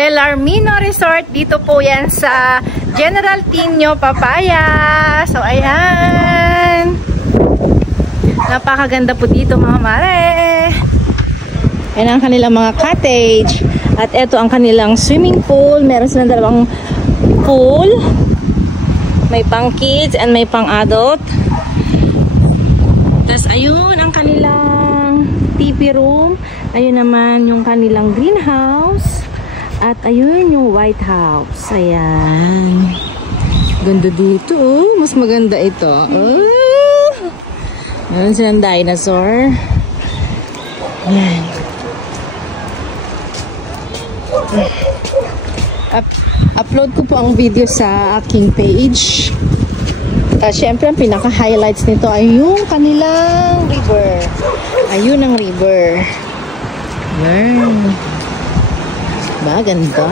Bellarmino Resort. Dito po yan sa General Tino, Papaya. So, ayan. Napakaganda po dito, mga mare. Ayan ang kanilang mga cottage. At ito ang kanilang swimming pool. Meron silang dalawang pool. May pang kids and may pang adult. Tapos ayun ang kanilang TV room. Ayun naman yung kanilang greenhouse. At ayun yung White House. Ayan. Ganda dito. Oh. Mas maganda ito. Oh. Meron silang dinosaur. Ayan. Upload ko po ang video sa aking page. Siyempre, ang pinaka-highlights nito ay yung kanilang river. Ayun ang river. Ayan. Ba, ganda.